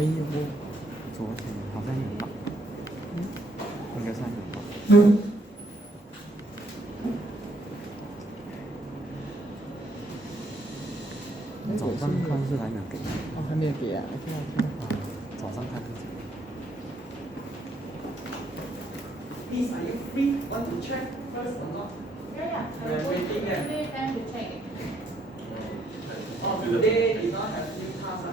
没有，昨天好像有吧，应该算有吧。早上看是还没有给，哦，还没有给啊，OK OK。早上看。Please, are you free? Want to check first or not? Yeah. We're waiting there. Today time to check it. Oh, today did not have new task.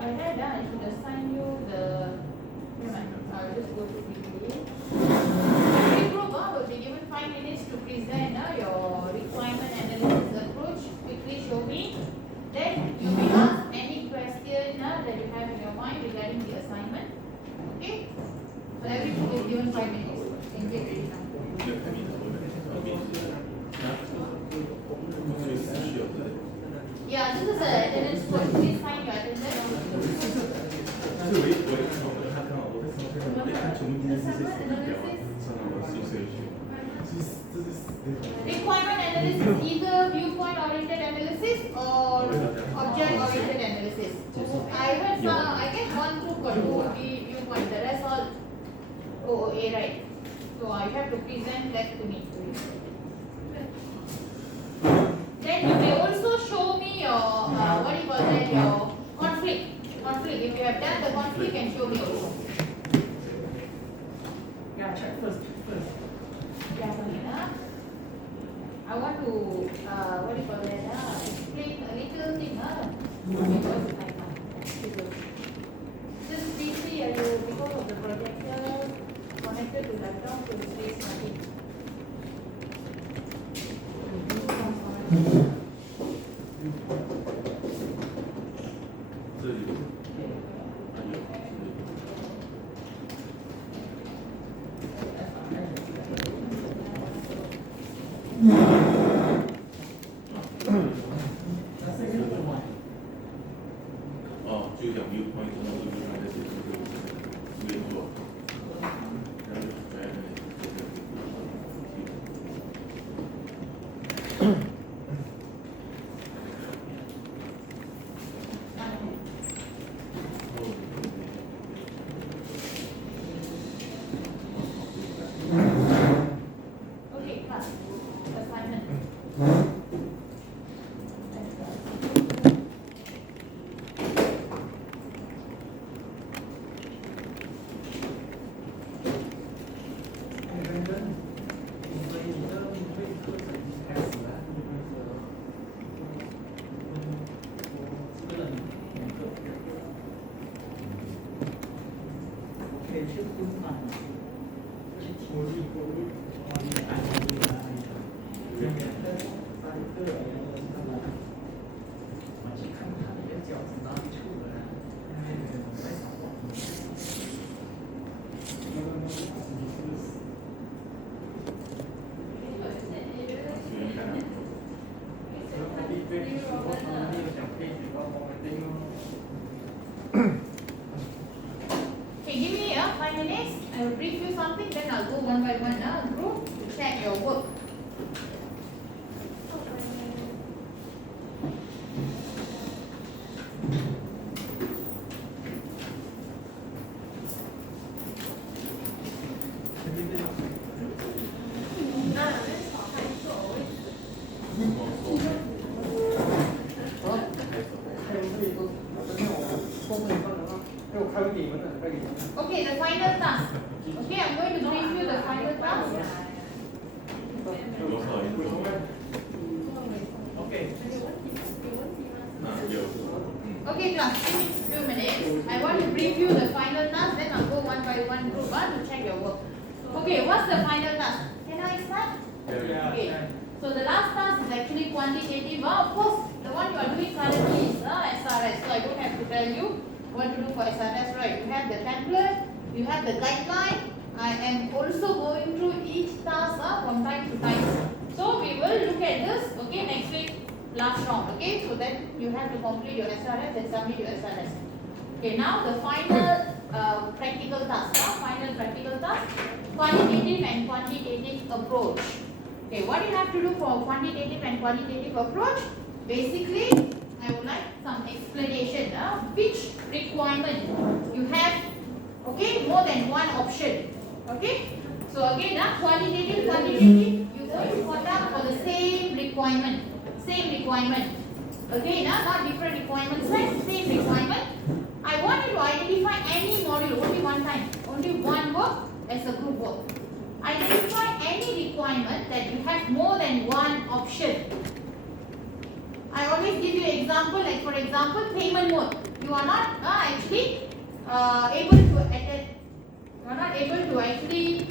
I had I should assign you the. I'll just go to quickly. Every group will be given 5 minutes to present your requirement analysis approach. Quickly show me. Then you may ask any question that you have in your mind regarding the assignment. Okay? So every group is given 5 minutes. Can get ready now. Yeah, this is an attendance code. Please find your attendance. Requirement analysis, either viewpoint oriented analysis or object oriented analysis. I get one group called OOB viewpoint, the rest all OOA, right? So I have to present that to me. Then you may also show me your what do you call that, your conflict. If you have done the conflict, you can show me also. Yeah, check first. Yeah, I want to what do you call that? Explain a little thing. This PC, are you because of the projector connected to laptop, so it says nothing. Okay, class. Assignment. Okay, give me 5 minutes. I will brief you something, then I'll go one by one group to check your work. Okay, the final task. Okay, I'm going to brief you the final task. Okay, class, give me a few minutes. I want to brief you the final task, then I'll go one by one group to check your work. Okay, what's the final task? Can I start? Okay. So the last task is actually quantitative. Of course, the one you are doing currently is SRS. So I don't have to tell you what to do for SRS, right? You have the template, you have the guideline. I am also going through each task from time to time. So we will look at this, okay, next week, last round, okay. So then you have to complete your SRS and submit your SRS. Okay, now the final practical task, qualitative and quantitative approach. Okay, what you have to do for quantitative and qualitative approach? Basically, I would like some explanation which requirement you have, okay, more than one option, okay. So again, qualitative, quantitative, you going to conduct for the same requirement, again, not different requirements, right? Same requirement. I want you to identify any module only one time, only one work as a group work. Identify any requirement that you have more than one option. I always give you an example, like for example, payment mode. You are not actually able to actually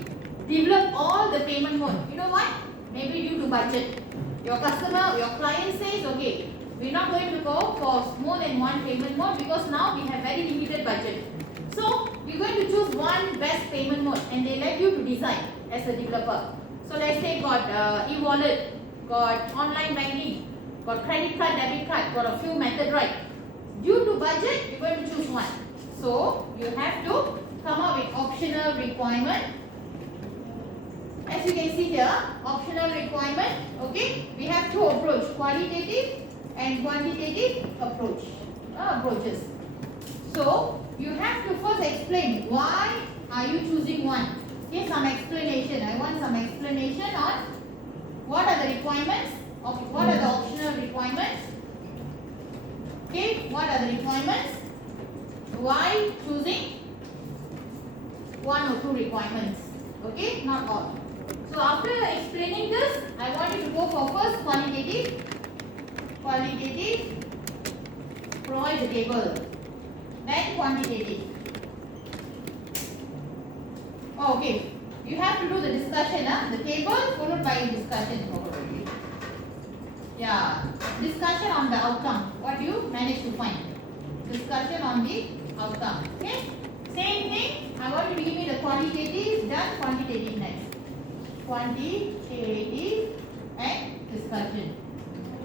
develop all the payment mode. You know why? Maybe due to budget. Your customer, your client says, okay, we're not going to go for more than one payment mode because now we have very limited budget. So we're going to choose one best payment mode and they let you to decide as a developer. So let's say got e-wallet, got online banking, got credit card, debit card, got a few methods, right? Due to budget, you're going to choose one. So you have to come up with optional requirement. As you can see here, optional requirement, okay? We have two approaches, qualitative and quantitative approaches. So you have to first explain why are you choosing one. Give some explanation. I want some explanation on what are the requirements, what are the optional requirements. Okay, what are the requirements? Why choosing one or two requirements? Okay, not all. So after explaining this, I want you to go for first qualitative. Qualitative, provide the table. Then quantitative. Okay, you have to do the discussion, the table followed by discussion. Yeah, discussion on the outcome. What you manage to find? Discussion on the outcome. Okay, same thing. I want you to give me the qualitative, then quantitative next. Quantitative and discussion.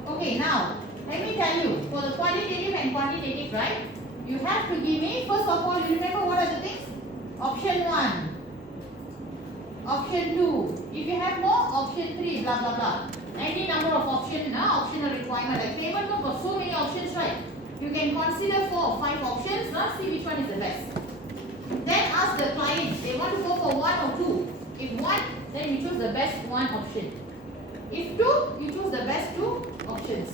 Okay, now let me tell you for the qualitative and quantitative, right? You have to give me, first of all, you remember what are the things? Option 1, option 2. If you have more, option 3, blah blah blah. Any number of options, optional requirement. Like payment mode got so many options, right? You can consider 4 or 5 options. See which one is the best. Then ask the client, they want to go for 1 or 2. If 1, then you choose the best 1 option. If 2, you choose the best 2 options.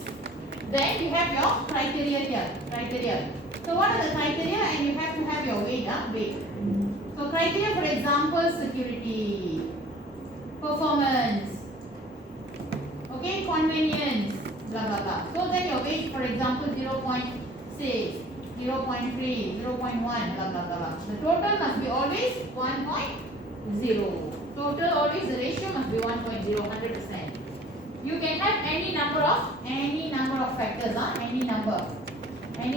Then you have your criteria here. So what are the criteria? And you have to have your weight. So criteria, for example, security, performance, okay, convenience, blah blah blah. So then your weight, for example, 0.6, 0.3, 0.1, blah blah blah. The total must be always 1.0. Total always the ratio must be 1.0, 100%. You can have any number of factors, any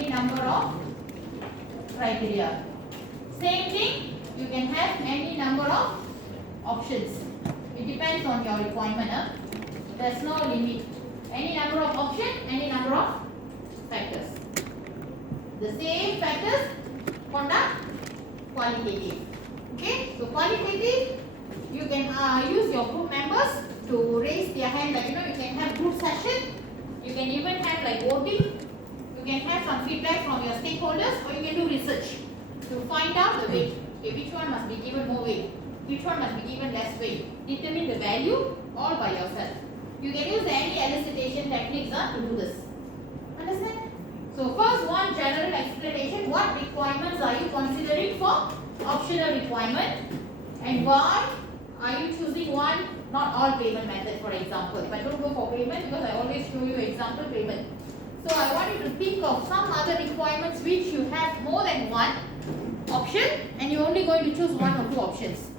number of criteria. Same thing, you can have any number of options. It depends on your requirement. There's no limit. Any number of options, any number of factors. The same factors conduct qualitative. Okay, so qualitative, you can use your group members to raise their hand. Like you can have group session. You can even have like voting. You can have some feedback from your stakeholders, or you can do research to find out the weight. Okay, which one must be given more weight? Which one must be given less weight? Determine the value all by yourself. You can use any elicitation techniques to do this. Understand? So first one, general explanation. What requirements are you considering for optional requirement? And why are you choosing one, not all payment method, for example. If I don't go for payment, because I always show you example payment. So I want you to think of some other requirements which you have more than one option and you're only going to choose 1 or 2 options.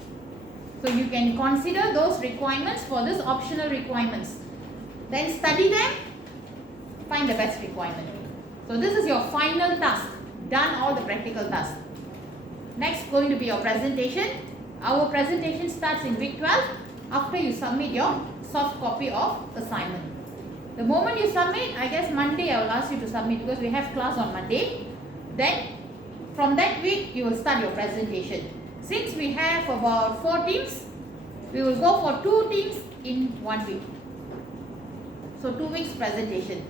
So you can consider those requirements for this optional requirements. Then study them, find the best requirement. So this is your final task. Done all the practical tasks. Next going to be your presentation. Our presentation starts in week 12 after you submit your soft copy of assignment. The moment you submit, I guess Monday I will ask you to submit because we have class on Monday. Then from that week you will start your presentation. Since we have about 4 teams, we will go for 2 teams in 1 week. So 2 weeks presentation.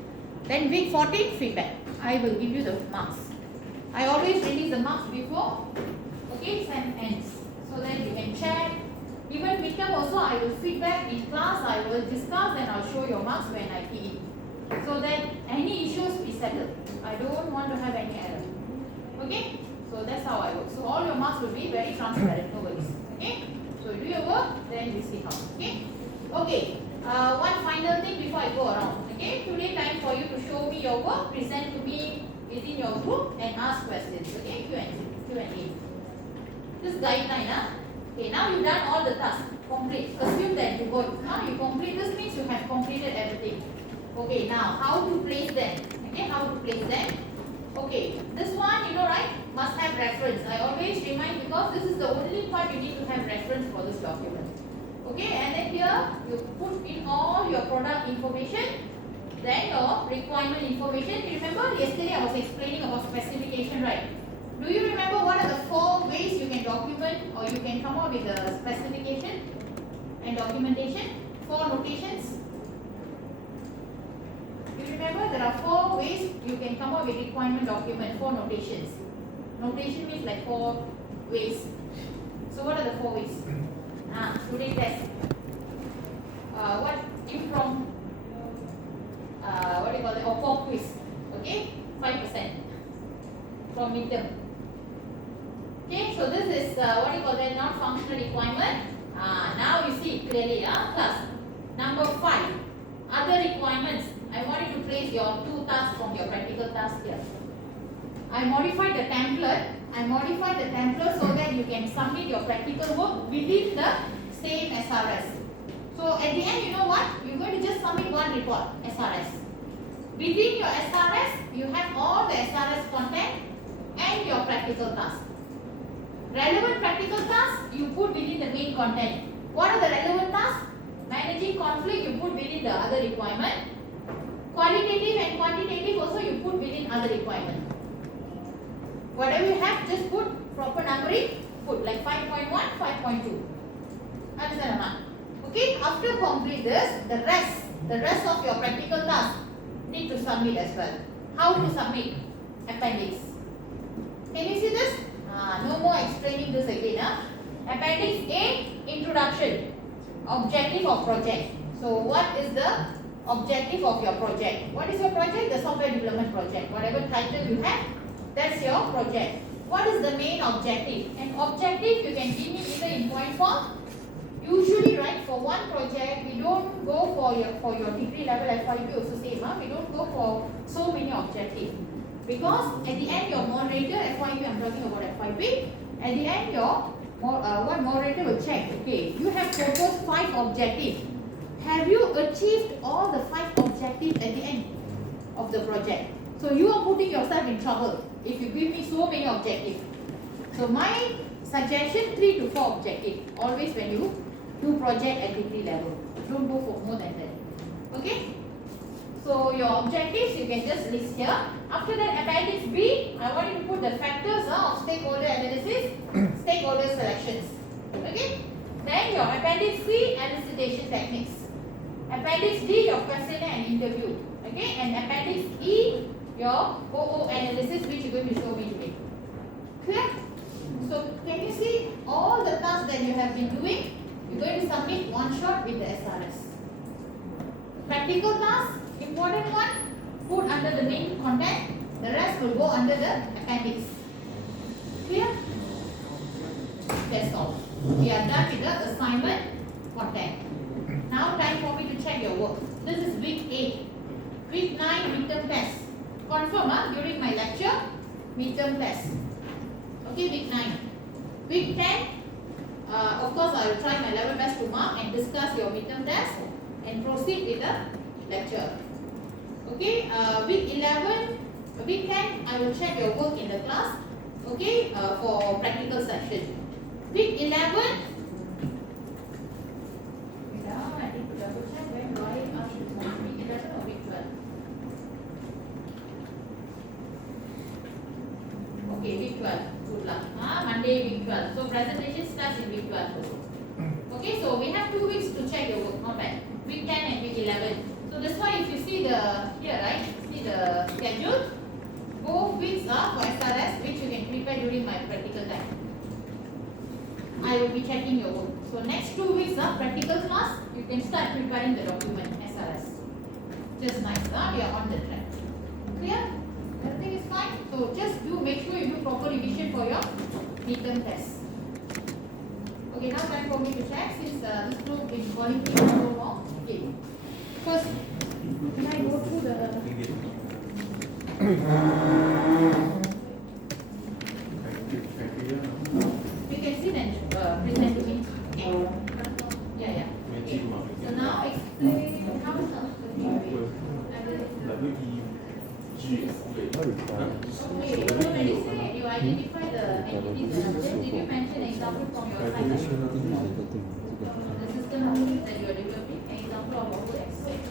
Then week 14 feedback. I will give you the marks. I always release the marks before sem ends, so that you can check. Even midterm also I will feedback in class, I will discuss and I'll show your marks when I key in. So that any issues we settle. I don't want to have any error. Okay? So that's how I work. So all your marks will be very transparent, no worries. Okay? So do your work, then we see how. Okay? Okay. One final thing before I go around. Okay? Today time for you to show me your work, present to me within your group and ask questions. Okay? Q&A. This guideline, okay, now you've done all the tasks, complete. Assume that you got, now you complete, this means you have completed everything. Okay, now how to place them? Okay, how to place them? Okay, this one, you know, right, must have reference. I always remind because this is the only part you need to have reference for this document. Okay, and then here you put in all your product information, then your requirement information. You remember yesterday I was explaining about specification, right? Do you remember what are the 4 ways you can document or you can come up with a specification and documentation? 4 notations. You remember there are 4 ways you can come up with requirement document, 4 notations. Notation means like 4 ways. So what are the 4 ways? Today test. What impromptu? What do you call it? Or pop quiz. Okay, 5% from midterm. Okay, so this is what do you call that? Not functional requirement. Now you see clearly, class. Number 5, other requirements. I want you to place your 2 tasks from your practical task here. I modified the template so that you can submit your practical work within the same SRS. So at the end, you know what? You're going to just submit one report, SRS. Within your SRS, you have all the SRS content and your practical task. Relevant practical tasks, you put within the main content. What are the relevant tasks? Managing conflict, you put within the other requirement. Qualitative and quantitative also you put within other requirement. Whatever you have, just put proper numbering, put like 5.1, 5.2. Understand or not? Okay, after complete this, the rest of your practical task need to submit as well. How to submit? Appendix. Can you see this? No more explaining this again. Appendix A, introduction. Objective of project. So what is the objective of your project? What is your project? The software development project. Whatever title you have, that's your project. What is the main objective? An objective you can give me either in point form. Usually, right, for one project, we don't go for your degree level FYP also same. We don't go for so many objectives. Because at the end, your moderator, FYP, I'm talking about FYP, at the end, your what moderator will check, okay, you have proposed 5 objectives. Have you achieved all the 5 objectives at the end of the project? So you are putting yourself in trouble if you give me so many objectives. So my suggestion, 3 to 4 objectives, always when you do project at degree level. Don't go for more than that. Okay? So your objectives you can just list here. After that, appendix B, I want you to put the factors of stakeholder analysis, stakeholder selections. Okay? Then your appendix C, elicitation techniques. Appendix D, your questionnaire and interview. Okay? And appendix E, your OO analysis, which you're going to show me today. Clear? So can you see all the tasks that you have been doing? You're going to submit one shot with the SRS. Practical tasks, important one, put under the main content. The rest will go under the appendix. Clear? That's all. We are done with the assignment content. Now time for me to check your work. This is week 8. Week 9 midterm test. Confirm during my lecture, midterm test. Okay, week 9. Week 10, of course I will try my level best to mark and discuss your midterm test and proceed with the lecture. Okay, week 11, week 10, I will check your work in the class. Okay, for practical session. Week 11, I need to double check. week 10 and week 11. So that's why if you see the here, right? See the schedule. Both weeks are for SRS, which you can prepare during my practical time. I will be checking your work. So next 2 weeks are practical class. You can start preparing the document SRS. Just nice, we are on the track. Clear? Everything is fine. So just make sure you do proper revision for your midterm test. Okay, now time for me to check since this group been calling me for so long. Okay. First, can I go through the we can sit and present to me. Okay. Yeah. So now explain how it sounds to me. Okay, so when you say you identify the entities and objects, did you mention an example from your assignment? The system of that you are developing, an example of what would expect.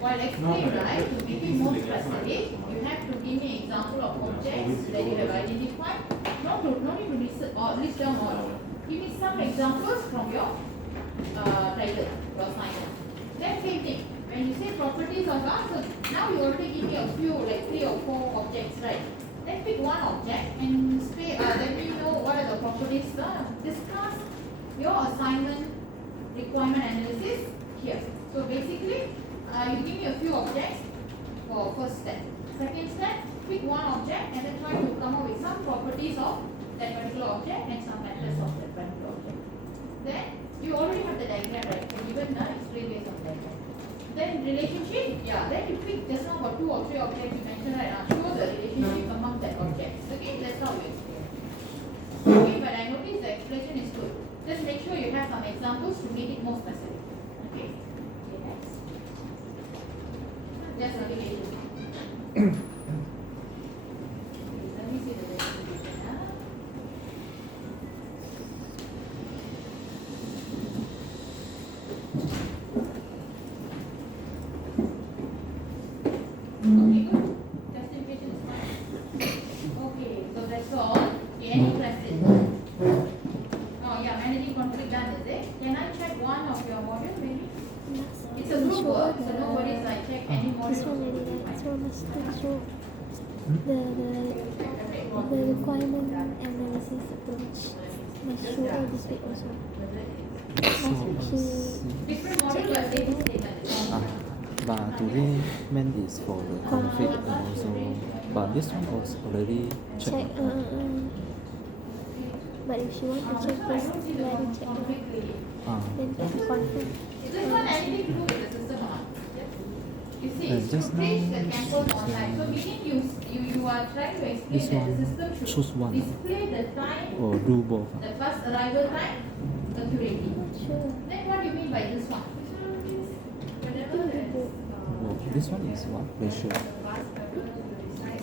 While explain, right, to make it more specific, you have to give me an example of objects that you have identified. No need to list down all. Give me some examples from your title, your assignment. Then same thing. When you say properties of art, so now you already give me a few, like 3 or 4 objects, right? Then pick one object and let me know what are the properties. Discuss your assignment requirement analysis here. So basically, you give me a few objects for first step. Second step, pick one object and then try to come up with some properties of that particular object and some methods of that particular object. Then you already have the diagram, right? So given explain based on diagram. Then relationship, then you pick just now for 2 or 3 objects you mentioned, right? Show the relationship among that objects. Okay, that's how you explain. Okay, but I notice the explanation is good. Just make sure you have some examples to make it more specific. Okay, next. Just a relation. Let me see the relation. Okay, good. Justification is fine. Okay, so that's all. Okay, any questions? Oh yeah, managing conflict done, is it? Can I check one of your module maybe? It's a group work, so no worries. I check any module. This one already, right? So must show the requirement analysis approach. Must show all this bit also. Different module but same statement. But today meant is for the conflict and also, but this one was already checked. Check. But if you want to check this, let me check. Then confirm. Is this one anything to do with the system or not? You see, it's just to place now the campus online. So meaning you are trying to explain This that one, the system should choose one. display the time, Or do both. the first arrival time, accurately. Sure. Then what do you mean by this one? Oh, this one is what? Ratio.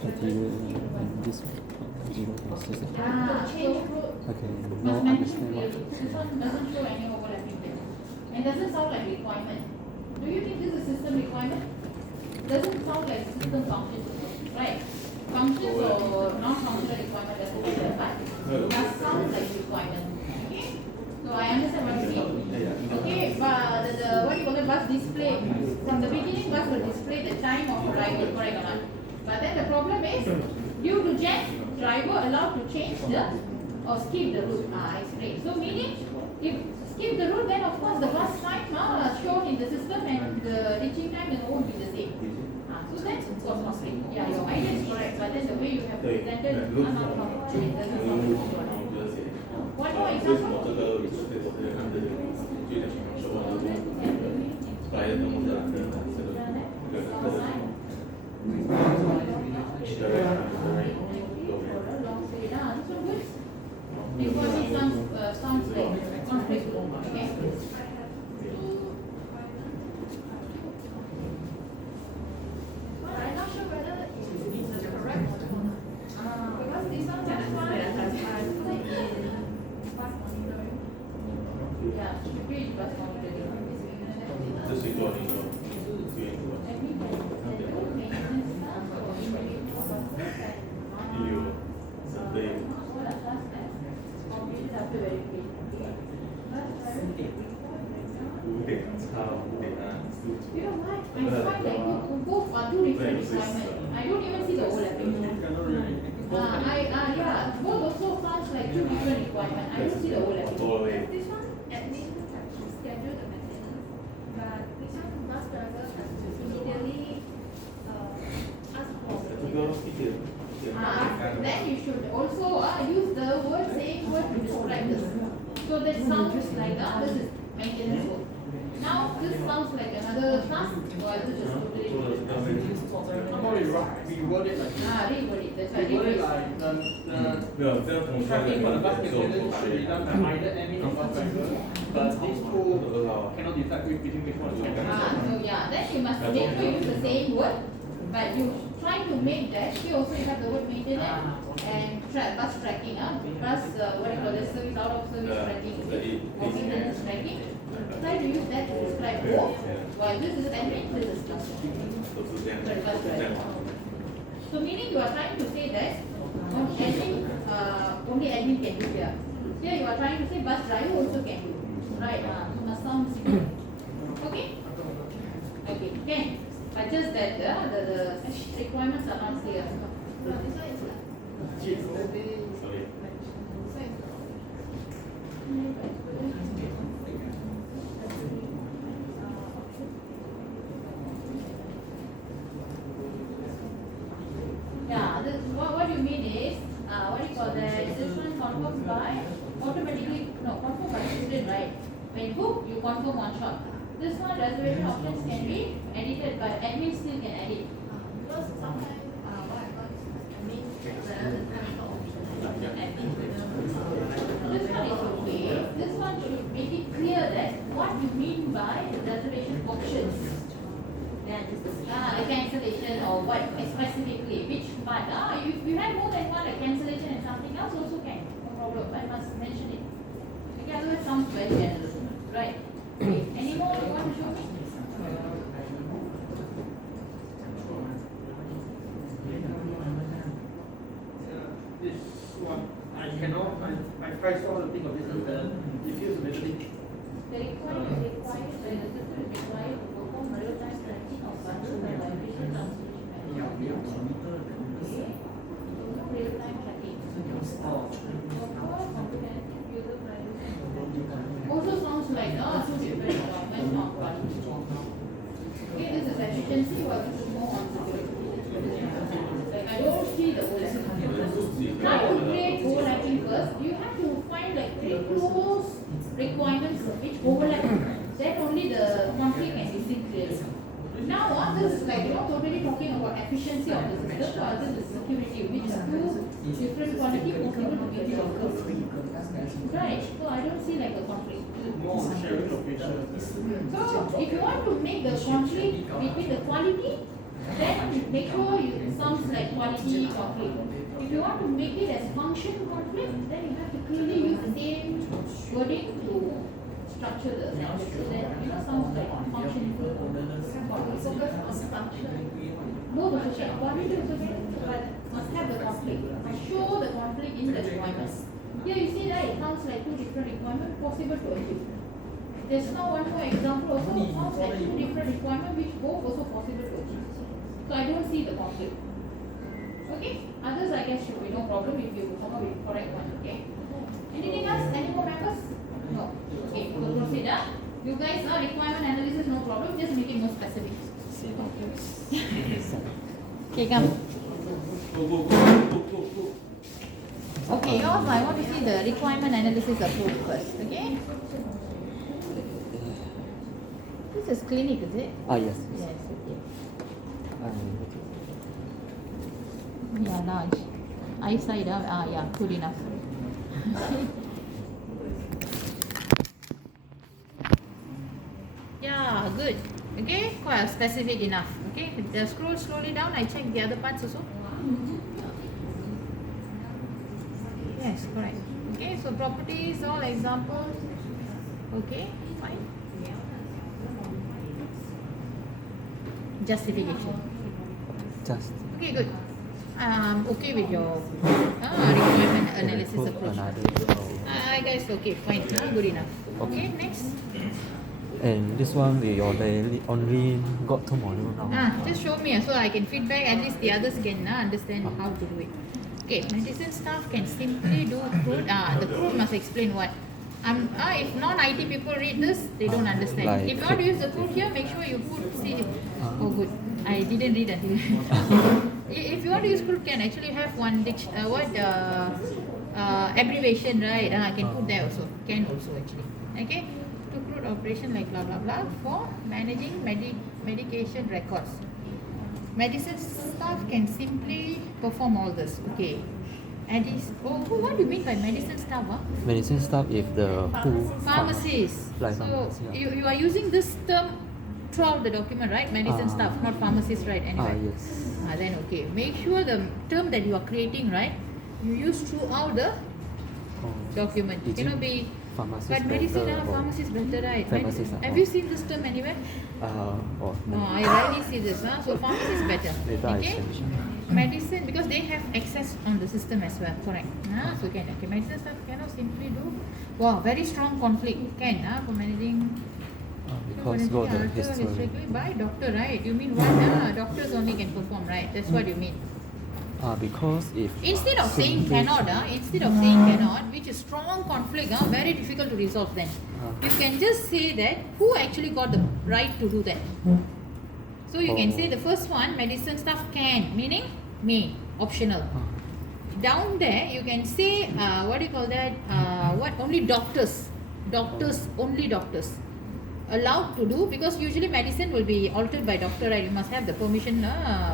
Material and this one. 0.6. Change route. Okay, Must now mention understand what. clearly. This one doesn't show any overlapping there. And doesn't sound like requirement. Do you think this is system requirement? Doesn't sound like system function, right? Functions or non-functional requirement doesn't matter, but it does sound like requirement. Okay? So I understand what you mean. Okay, but the what do you call the bus display? From the beginning, bus will display the time of arrival, correct or not? But then the problem is, due to jet, driver allowed to change the or skip the route. I explained. So meaning, if skip the route, then of course the bus time shown in the system and the reaching time won't be the same. So that's cause conflict. Yeah, your idea is correct, but then the way you have presented it doesn't sound one more example. Because it sounds like conflict. Okay. I'm not sure whether it's correct. Because this one yeah, should be bus monitoring. You know what? I find like both are two different requirements. I don't even see the overlap. Yeah, both also sounds like two different requirements. I don't see the overlap. This one, admin has to schedule the maintenance, but this one, bus driver has to immediately ask for maintenance. Then you should also use the word same word to describe this. So that sounds like this is maintenance work. Now this sounds like another task, or this is totally different. How about we reword it like this? Reword it. That's why Reword it reword it. like the tracking for the bus maintenance should be done by either admin or bus driver, but these two cannot decide between which one is better. So yeah, then you must make sure you use the same word, but you try to make that here also you have the word maintenance and bus tracking, bus what do you call this, service out of service tracking, or maintenance tracking. Try to use that to describe both. While this is admin, this is bus driver. So meaning you are trying to say that only admin can do here. Here you are trying to say bus driver also can do. Right? Must sound similar. Okay? Okay. Can. But just that the requirements are not clear. Yeah, this, what you mean is, what do you call that? This one confirms by automatically, no, confirm by accident, right? When book, you confirm one shot. This one reservation options can be edited, but admin still can edit. Because sometimes what I got is admin rather than cancel option. Admin. This one is okay. This one should make it clear that what you mean by reservation options. Like cancellation or what specifically, which part. If you have more than one, like cancellation and something else also can, no problem. I must mention it. Okay, otherwise it sounds very general. Right. Okay. Any more you want to show me? This one, I cannot, I tried so to think of this as the diffuse ability. The required to perform real-time tracking of bundle by vibration transmission method. Okay. Real-time tracking. Comprehensive user privacy. Also sounds like two different requirements, not one. Okay, this is efficiency, while this is more on security. Like I don't see the overlapping. Now to create overlapping first, you have to find like very close requirements which overlap. Then only the conflict can be seen clearly. Now this is like totally talking about efficiency of the system, or this is security, which is two different quality possible to get your curve. Right. So I don't see like a conflict. More on sharing location. So if you want to make the conflict between the quality, then make sure it sounds like quality conflict. If you want to make it as function conflict, then you have to clearly use the same wording to structure the sentence. So that sounds like function. Focus on function. Both also check quality also check, but must have the conflict. Must show the conflict in the requirements. Here you see that it sounds like two different requirements possible to achieve. There's now one more example also sounds like two different requirements which both also possible to achieve. So I don't see the conflict. Okay? Others I guess should be no problem if you come up with the correct one. Okay? Anything else? Any more members? No. Okay, we'll proceed. You guys are requirement analysis, no problem. Just make it more specific. Okay, come. Okay, yours I want to see the requirement analysis approach first. Okay? This is clinic, is it? Yes. Yes, okay. Um, Yeah, large. Eyesight, yeah, good enough. Yeah, good. Okay, quite specific enough. Okay, scroll slowly down. I check the other parts also. Yes, correct. Okay, so properties, all examples. Okay, fine. Justification. just Okay, good. Okay with your requirement analysis approach. another I guess okay, fine. Good enough. Okay, next. And this one we only got 2 modules now. Just show me so I can feedback, at least the others can understand how to do it. Okay, medicine staff can simply do crude. The crude must explain what. If non-IT people read this, they don't understand. Like If you want to use the crude here, make sure you put, see, oh good, I didn't read until. If you want to use crude, can actually have one abbreviation, right? I can put there also, can also actually. Okay, to crude operation like blah blah blah for managing medication records. Medicine staff can simply perform all this. Okay. And what do you mean by medicine staff? Medicine staff is the who? Pharmacists. Like So pharmacy, yeah. you are using this term throughout the document, right? Medicine staff, not pharmacist, right? Anyway. Yes. Then okay. Make sure the term that you are creating, right, you use throughout the document. Is Cannot it be. pharmacist But medicine, better or- pharmacist better, right? Pharmacist, Have you seen this term anywhere? No. No, I rarely see this. So pharmacist better. Later I Okay. change. Medicine, because they have access on the system as well, correct? So can okay. Medicine staff cannot simply do. Wow, very strong conflict. Can for managing. Because got the history. Historically by doctor, right? You mean what? Doctors only can perform, right? That's what you mean. Because if Instead of saying simply- cannot, which is strong conflict, very difficult to resolve then. You can just say that who actually got the right to do that. So you can say the first one, medicine staff can, meaning may, optional. Down there you can say what do you call that? Only doctors, only doctors allowed to do, because usually medicine will be altered by doctor, right? You must have the permission,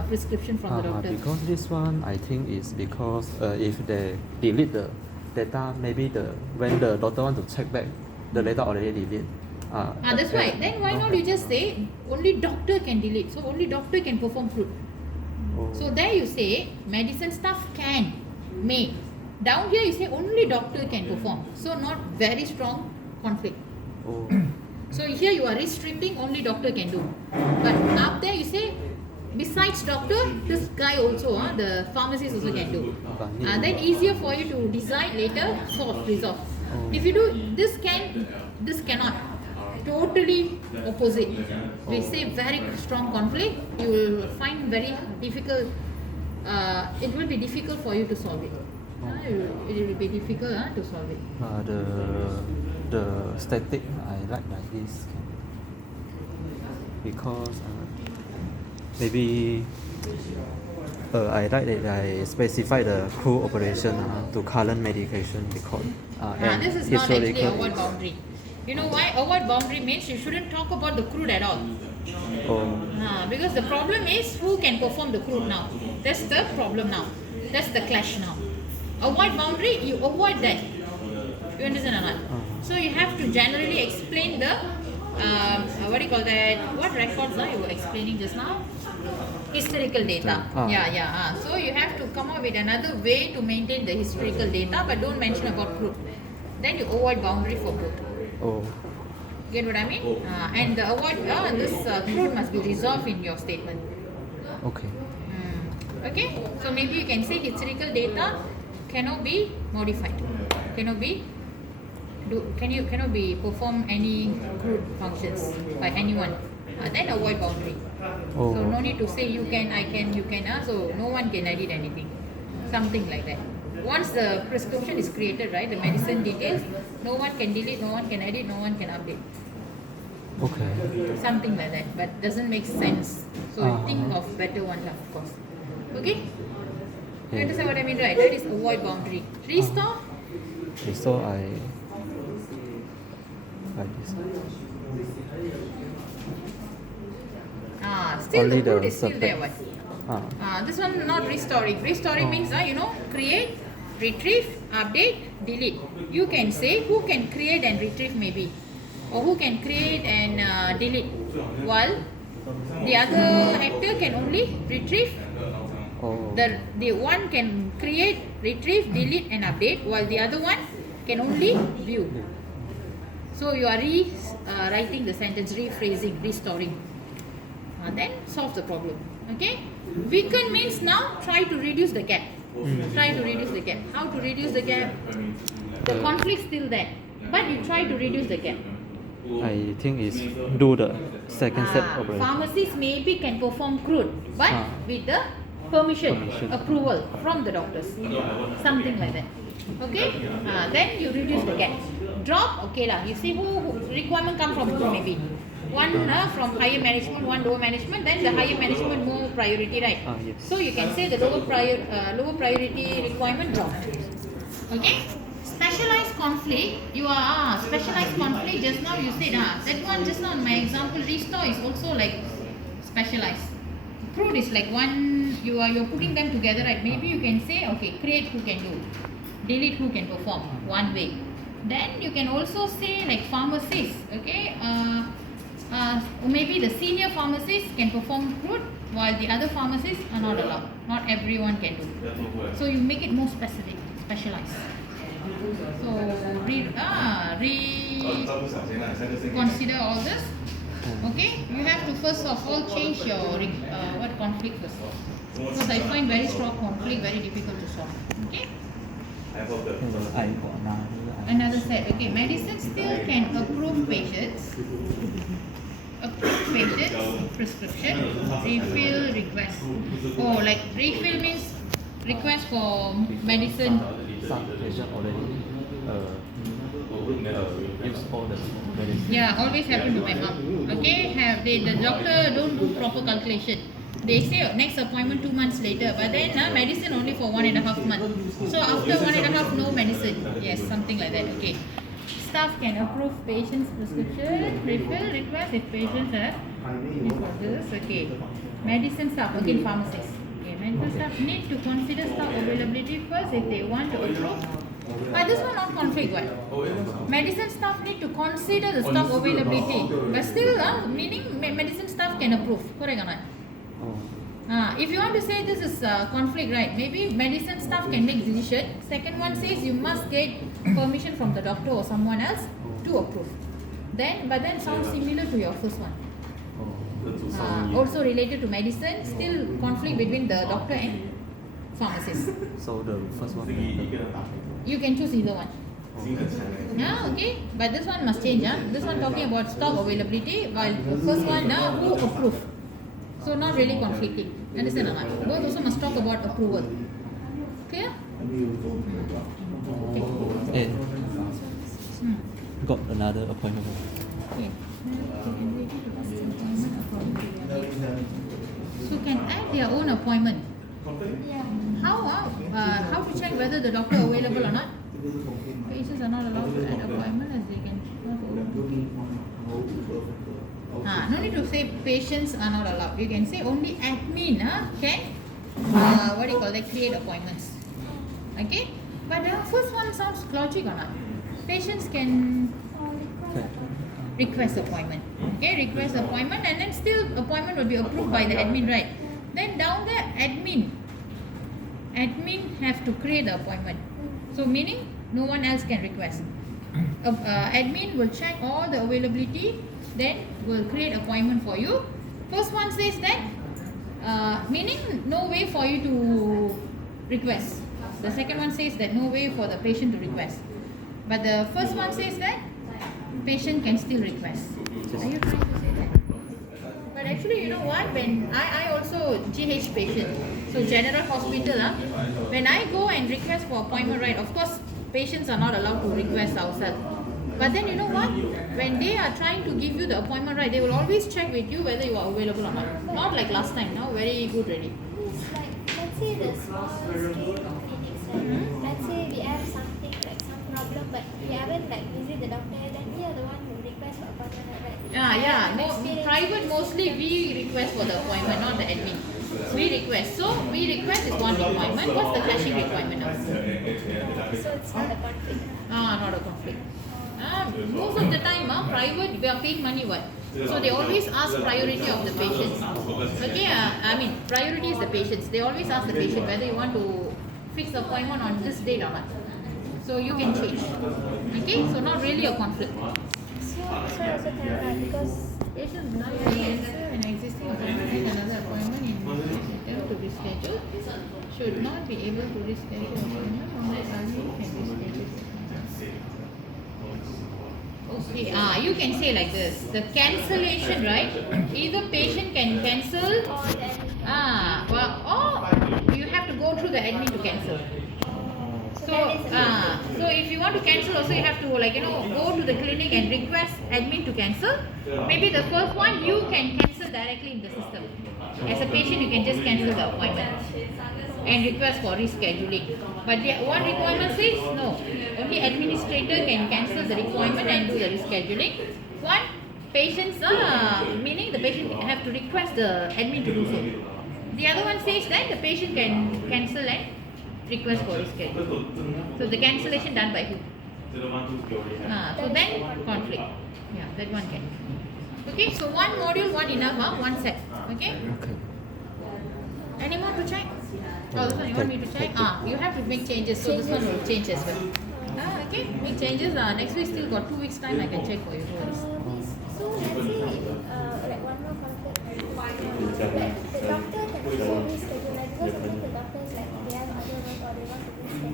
prescription from the doctor. Because this one I think is because if they delete the data, maybe when the doctor want to check back, the data already delete. That's right. Then why not you just say only doctor can delete, so only doctor can perform crude. So there you say medicine staff can, may. Down here you say only doctor can perform. So not very strong conflict. So here you are restricting only doctor can do. But up there you say besides doctor, this guy also, the pharmacist also can do. Then easier for you to design later, resolve. If you do this can, this cannot. Totally opposite. We say very strong conflict, you will find very difficult. It will be difficult for you to solve it. It will be difficult to solve it. The static I like this because maybe I like that I specify the crew operation to current medication record. This is not actually avoid boundary. You know why? Avoid boundary means you shouldn't talk about the crude at all. Because the problem is who can perform the crude now. That's the problem now. That's the clash now. Avoid boundary, you avoid that. You understand or not? So you have to generally explain the what do you call that? What records are you explaining just now? Historical data. So you have to come up with another way to maintain the historical data, but don't mention about crude. Then you avoid boundary for crude. Get what I mean? And the avoid this crude must be resolved in your statement. Okay. Okay. So maybe you can say historical data cannot be modified. Cannot be perform any crude functions by anyone. Then avoid boundary. So no need to say you can, I can, you can. So no one can edit anything. Something like that. Once the prescription is created, right, the medicine details, no one can delete, no one can edit, no one can update. Okay. Something like that, but doesn't make sense. So think of better one, of course. Okay? You understand what I mean, right? That is avoid boundary. Restore. Restore I like this. Still Only the code the is still there. subject. What? This one not restoring. Restoring means create, retrieve, update, delete. You can say who can create and retrieve maybe, or who can create and delete, while the other actor can only retrieve. The one can create, retrieve, delete and update, while the other one can only view. So you are writing the sentence, rephrasing, restoring. Then solve the problem. Okay? Weaken means now try to reduce the gap. Try to reduce the gap. How to reduce the gap? The conflict still there, but you try to reduce the gap. I think is do the second step operation. Pharmacists maybe can perform crude, but with the permission, approval from the doctors, something like that. Okay, then you reduce the gap. Drop, okay lah. You see who requirement come from who maybe. One from higher management, one lower management, then the higher management more priority, right? Yes. So you can say the lower priority requirement dropped. Okay? Specialized conflict, you are specialized conflict just now you said that one just now in my example restore is also like specialized. Crude is like one you're putting them together, right? Maybe you can say okay, create who can do, delete who can perform, one way. Then you can also say like pharmacists, okay? Maybe the senior pharmacists can perform crude while the other pharmacists are not allowed. Not everyone can do. So you make it more specific, specialized. So consider all this. Okay, you have to first of all change your what conflict first, because I find very strong conflict very difficult to solve. Okay. Another set. Okay, medicine still can approve patients. Prescription, refill request. Oh, like refill means request for medicine. Some patient already use all the medicine. Yeah, always happen to my mom. Okay, the doctor don't do proper calculation. They say next appointment 2 months later, but then medicine only for 1.5 months. So after 1.5, no medicine. Yes, something like that. Okay. Staff can approve patient's prescription, refill request if patients have this. Okay. Medicine staff, again pharmacists. Okay, medical staff need to consider staff availability first if they want to approve. But this one not conflict, right? Medicine staff need to consider the staff availability. But still, meaning medicine staff can approve. Correct or not? If you want to say this is conflict, right? Maybe medicine staff can make decision. Second one says you must get permission from the doctor or someone else to approve. But then sounds similar to your first one. Also related to medicine, still conflict between the doctor and pharmacist. So the first one. You can choose either one. Okay, but this one must change. This one talking about stock availability, while the first one who approve. So not really conflicting. Understand or not? Both also must talk about approval. Clear? And got another appointment. Okay. So can add their own appointment. How to check whether the doctor available or not? Patients are not allowed to add appointment as they can. No need to say patients are not allowed. You can say only admin can create appointments. Okay? But the first one sounds logic or not? Patients can request appointment. Okay, request appointment, and then still appointment will be approved by the admin, right? Then down there, admin have to create the appointment. So meaning no one else can request. Admin will check all the availability, then will create appointment for you. First one says that, meaning no way for you to request. The second one says that no way for the patient to request. But the first one says that patient can still request. Are you trying to say that? But actually, you know what? When I also GH patient, so general hospital, when I go and request for appointment, right? Of course, patients are not allowed to request ourselves. But then you know what? When they are trying to give you the appointment, right? They will always check with you whether you are available or not. Not like last time. Now very good already. It's like, let's say the small scale clinics, right? Let's say we have something like some problem, but we haven't like visit the doctor, then we are the one who request for appointment, right? Private mostly we request for the appointment, not the admin. We request. So we request is one requirement. What's the clashing requirement now? So it's not a conflict. Not a conflict. Most of the time, private we are paying money what? So they always ask priority of the patients. Okay, priority is the patients. They always ask the patient whether you want to fix appointment on this date or not. So you can change. Okay, so not really a conflict. So also cannot, because Patients not cancel an existing appointment and another appointment in attempt to reschedule should not be able to reschedule appointment unless early can reschedule. See, you can say like this. The cancellation, right? Either patient can cancel, Or then or you have to go through the admin to cancel. so that is a So if you want to cancel also you have to go to the clinic and request admin to cancel. Maybe the first one you can cancel directly in the system. As a patient you can just cancel the appointment and request for rescheduling. But the one requirement says no. Only administrator can cancel the requirement and do the rescheduling. One, patients meaning the patient have to request the admin to do so. The other one says that the patient can cancel and request for rescheduling. So the cancellation done by who? So then conflict. Yeah, that one can. Okay, so one module, one enough, one set. Okay? Okay. Any more to check? Oh, this one you want me to check? You have to make changes, so this one will change as well. Okay, make changes. Next week still got 2 weeks time, I can check for you. No worries. So let's say like one more conflict. The doctor can also reschedule, like because sometimes the doctors like they have other work or they want to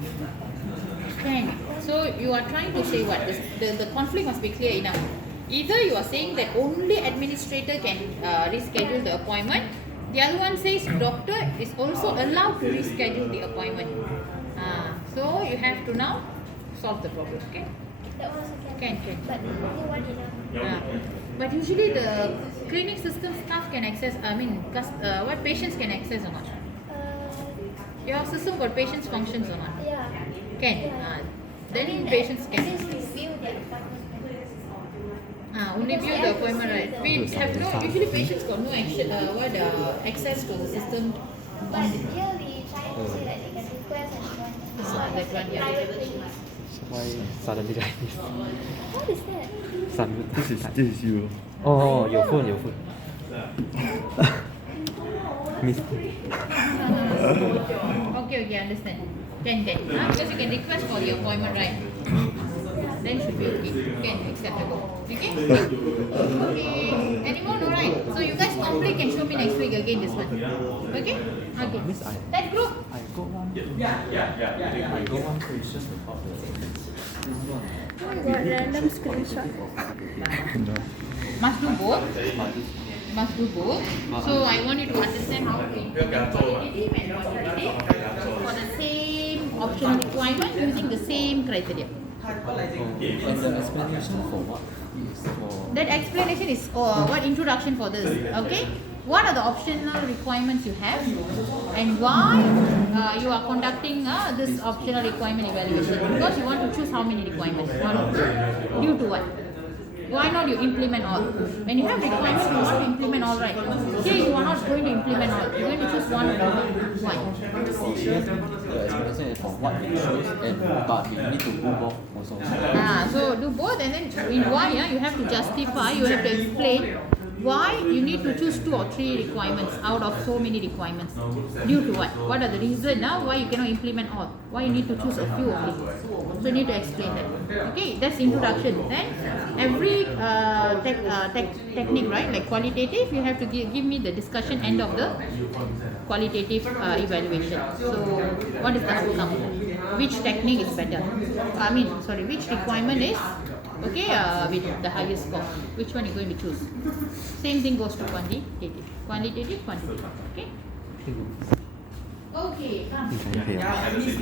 reschedule. Can. So you are trying to say what? The conflict must be clear enough. Either you are saying that only administrator can reschedule the appointment. The other one says doctor is also allowed to reschedule the appointment. So you have to now solve the problem. Okay? That one also Can. But only one enough. But usually the clinic system staff can access. What patients can access or not? Your system got patients functions or not? Yeah. Can. Yeah. Then patients At can. least we view the appointment. Only view the appointment, right? We have no. Usually patients got no access to the system. But here we try to say that they can request an appointment. So that it's one, like yeah. private clinics. Why suddenly like this? What is that? Suddenly. This is you. Oh, your phone. Miss. Okay, understand. Then. Because you can request for the appointment, right? Then should be okay. Can acceptable. Okay? Okay. Any more? No, right? So you guys complete can show me next week again this one. Okay? Okay. Miss, That group. I got one. I got one question about Oh my god, random screenshot. Must do both. So I want you to understand how to implement qualitative and quantitative for the same option requirement using the same criteria. and the explanation for what is for That explanation is what introduction for this. Okay? What are the optional requirements you have and why you are conducting this optional requirement evaluation? Because you want to choose how many requirements. One or two. Due to what? Why not you implement all? When you have requirements, you want to implement all, right? Here you are not going to implement all. You're going to choose one or two. Why? the explanation is for what you choose and but you need to do both also. So do both and then in why you have to justify, you have to explain why you need to choose 2 or 3 requirements out of so many requirements. Due to what? What are the reasons now why you cannot implement all? Why you need to choose a few only? So you need to explain that. Okay, that's introduction. Then every technique, right? Like qualitative, you have to give me the discussion end of the qualitative evaluation. So what is the outcome? Which technique is better? Which requirement is with the highest score? Which one are you going to choose? Same thing goes to quantitative. Quantitative. Okay? Okay, come. Okay.